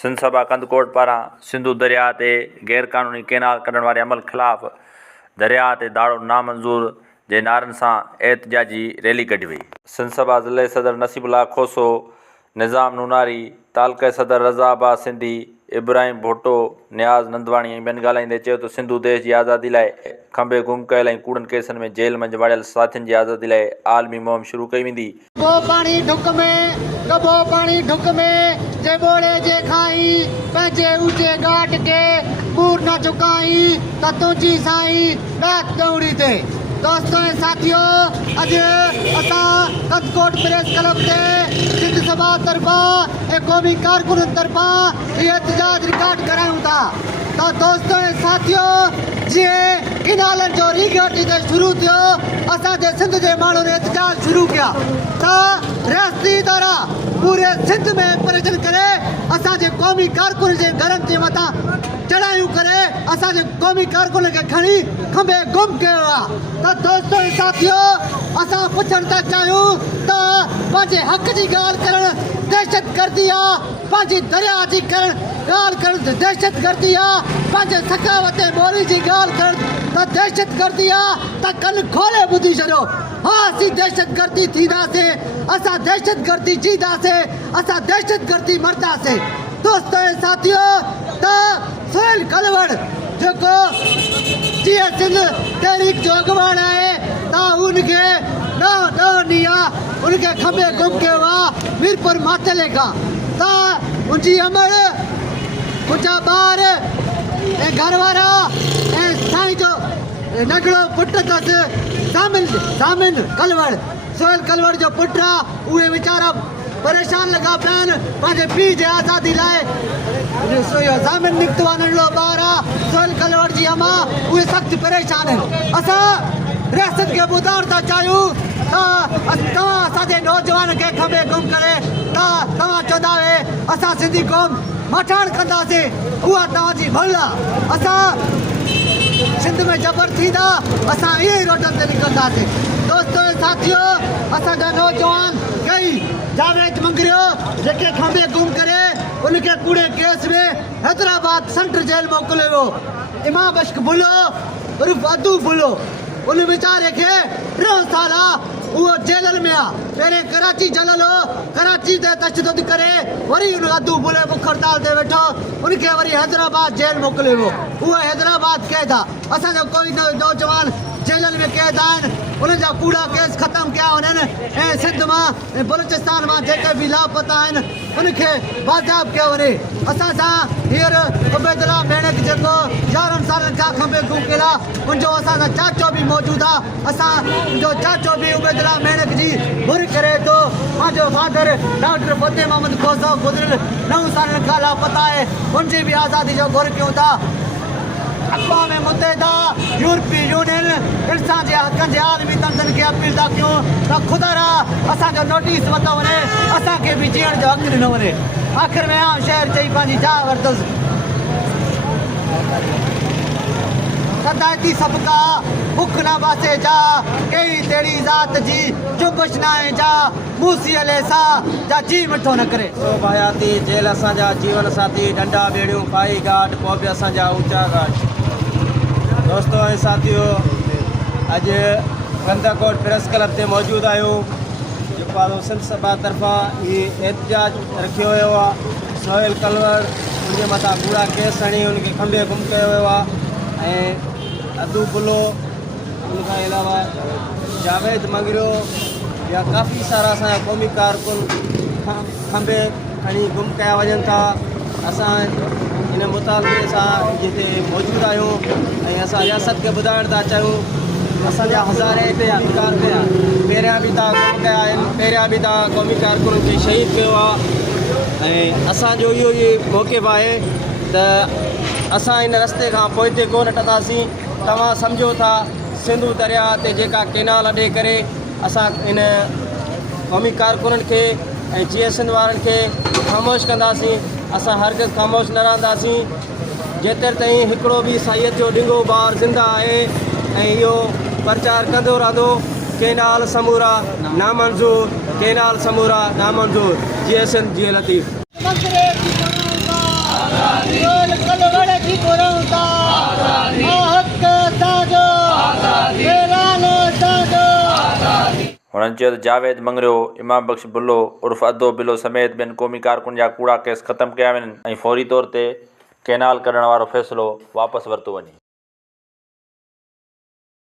सिंध सभा कंदकोट पारां सिंधु दरिया ते गैर क़ानूनी केनाल कढण वारे अमल ख़िलाफ़ दरिया ते दाड़ो नामंज़ूर जे नारनि सां एहतजाजी रैली कढी वई। सिंध सभा ज़िले सदर नसीबुल्लाह खोसो, निज़ाम नूनारी, तालुक़े सदर रज़ा अब्बास सिंधी, इब्राहिम भोटो, नियाज़ नंदवाणी ऐं ॿियनि ॻाल्हाईंदे चयो त सिंधु देश जी आज़ादी लाइ खंबे गुम कयल ऐं कूड़नि केसनि में जेल मंझि वड़ियल साथियुनि जी आज़ादी लाइ आलमी मुहिम शुरू कई वेंदी। पाणी ढुक में जे बोड़े जे खाई पंहिंजे ऊचे घाट के पूर न चुकाई त तुंहिंजी साईं रात दौड़ी थे। दोस्तों ऐं साथियों, अॼु असां कंदकोट प्रेस क्लब ते सिंध सभा तरफ़ां ऐं क़ौमी कारकुननि तरफ़ां इहे एहतजाज रिकॉर्ड करायूं था। तो दोस्तों ऐं साथियों, जीअं किनालनि जो रीघाटी ते शुरू थियो, असांजे सिंध जे माण्हुनि एहतजाज शुरू कया त रियासती इदारा पूरे सिंध में ऑपरेशन करे असांजे क़ौमी कारकुन जे घरनि जे मथां चढ़ायूं करे असांजे क़ौमी कारकुन खे खणी खंबे गुम कयो आहे। त दोस्तों ऐं साथियों, असां पुछण था चाहियूं त पंहिंजे हक़ जी ॻाल्हि करणु दहशतगर्दी आहे, पंहिंजी दरिया जी ॻाल्हि करणु दहशतगर्दी आहे, पंहिंजे सखावत ऐं ॿोली जी ॻाल्हि करणु त दहशतगर्दी आहे। त कनि खोले ॿुधी छॾियो, हाँ असीं दहशतगर्दी थींदासीं, असां दहशतगर्दी जींदासीं, असां दहशतगर्दी मरदासीं। दोस्तों ऐं साथियों, त सुहेल कलवड़ जेको जीअं सिंध तहरीक जो अॻुवान आहे त उनखे ॾह ॾींहं उनखे खंबे गुम कयो आहे मीरपुर माथले खां। त उनजी अमर मुंहिंजा ॿार ऐं घरवारा ऐं साईं जो नंढड़ो पुटु अथसि ज़ामिन कलवड़, सुहेल कलवड़ जो पुटु आहे। उहे वीचारा परेशान लॻा पिया आहिनि पंहिंजे पीउ जे आज़ादी लाइ। ज़ामिन निकितो आहे, नंढड़ो ॿार आहे, सुहेल कलवड़ जी अमा, उहे सख़्तु परेशान आहिनि। असां रियासत खे ॿुधाइण था चाहियूं त तव्हां असांजे नौजवान खे खंबे गुम करे त तव्हां चवंदा हुए असां सिंधी क़ौम मटाइण कंदासीं, उहा तव्हांजी भुल आहे। असां सिंध में जबर थींदा, असां इहे ई रोडनि ते निकिरंदासीं। दोस्तों ऐं साथियों, असांजा नौजवान कई जावेद मंगरियो जेके खंबे गुम करे उनखे कूड़े केस में हैदराबाद सेंट्रल जेल मोकिलियो वियो। इमाम बश्क बुलो उर्फ अदू बुलो, उन वीचारे खे 3 साल उहो जेलनि में आहे। पहिरें कराची जलल हो, कराची ते तशदुद करे वरी उन अदू बुले बुख हड़ताल ते वेठो, उनखे वरी हैदराबाद जेल मोकिलियो वियो। उहो हैदराबाद कैद आहे। असांजा कोई नौजवान जेलनि में कैद आहिनि, उन्हनि जा कूड़ा केस ख़तमु कया वञनि ऐं सिंध मां ऐं बलूचिस्तान मां जेके बि लापता आहिनि उनखे बाज़ाब कयो वञे। असां सां हींअर उबैदुल्ला मेणक जेको 11 सालनि खां खंबे गुम कयल आहे, उनजो असां सां चाचो बि मौजूदु आहे। असां मुंहिंजो चाचो बि उबैदुल्ला मेणक जी घुर करे थो। मुंहिंजो फादर डॉक्टर फतेह मोहम्मद खोसो गुज़िरियल 9 सालनि खां लापता आहे, उनजी बि आज़ादी जो घुर कयूं था। अक़वाम मुत्तहिदा, यूरोपीय यूनियन, इंसान जे हक़नि जे आलमी तंज़नि खे अपील था कयूं त ख़ुदा असांजो नोटिस वरितो वञे, असांखे बि जीअण जो हक़ ॾिनो वञे। आख़िर में आम शहर चई पंहिंजी जाह वरितुसि। सदायती सबका बुख न बासे जा, कई तेड़ी ज़ात जी चुबश नाए जा, मूसी अले सा जा जी मिठो न करे। हयाती जेल असांजा जीवन साथी, डंडा बेड़ियूं पाई घाट पोइ असांजा ऊंचा घाट। दोस्तों ऐं साथियों, अॼु कंदकोट प्रेस क्लब ते मौजूदु आहियूं, जेको आहे सिंध सभा तरफ़ां ही एहतजाज रखियो वियो आहे। सुहेल कलवड़ उनजे मथां कूड़ा केस हणी उनखे खंबे गुम कयो वियो आहे ऐं अदू बुलो, उनखां अलावा जावेद मंगरियो या काफ़ी सारा असांजा क़ौमी कारकुन खंबे खणी गुम कया वञनि था। असां इन मुतालबे सां जिते मौजूदु आहियूं ऐं असां रियासत खे ॿुधाइण था चाहियूं असांजा हज़ारे हिते अधिकार कया, पहिरियां बि तव्हां गुम कया आहिनि, पहिरियां बि तव्हां क़ौमी कारकुन खे शहीद कयो आहे ऐं असांजो इहो ई मौक़िफ़ आहे त असां इन रस्ते खां पोइ ते कोन हटंदासीं। तव्हां सम्झो था सिंधु दरिया ते जेका केनाल ॾे करे असां इन क़ौमी कारकुननि खे ऐं GSN वारनि खे ख़ामोश कंदासीं, असां हरगिज़ ख़ामोश न रहंदासीं जेतिरे ताईं हिकिड़ो बि साईअत जो ॾिंगो ॿार ज़िंदा आहे ऐं इहो प्रचार कंदो रहंदो। केनाल समूरा नामंज़ूर, केनाल समूरा नामंज़ूर। GSN जी लतीफ़। हुननि चयो त जावेद मंगरियो, इमाम बख़्श बुल्लो उर्फ़ अदो बिलो समेत ॿियनि क़ौमी कारकुन जा कूड़ा केस ख़तमु कया वञनि ऐं फौरी तौर ते कैनाल कढण वारो फ़ैसिलो वापसि वरितो वञे।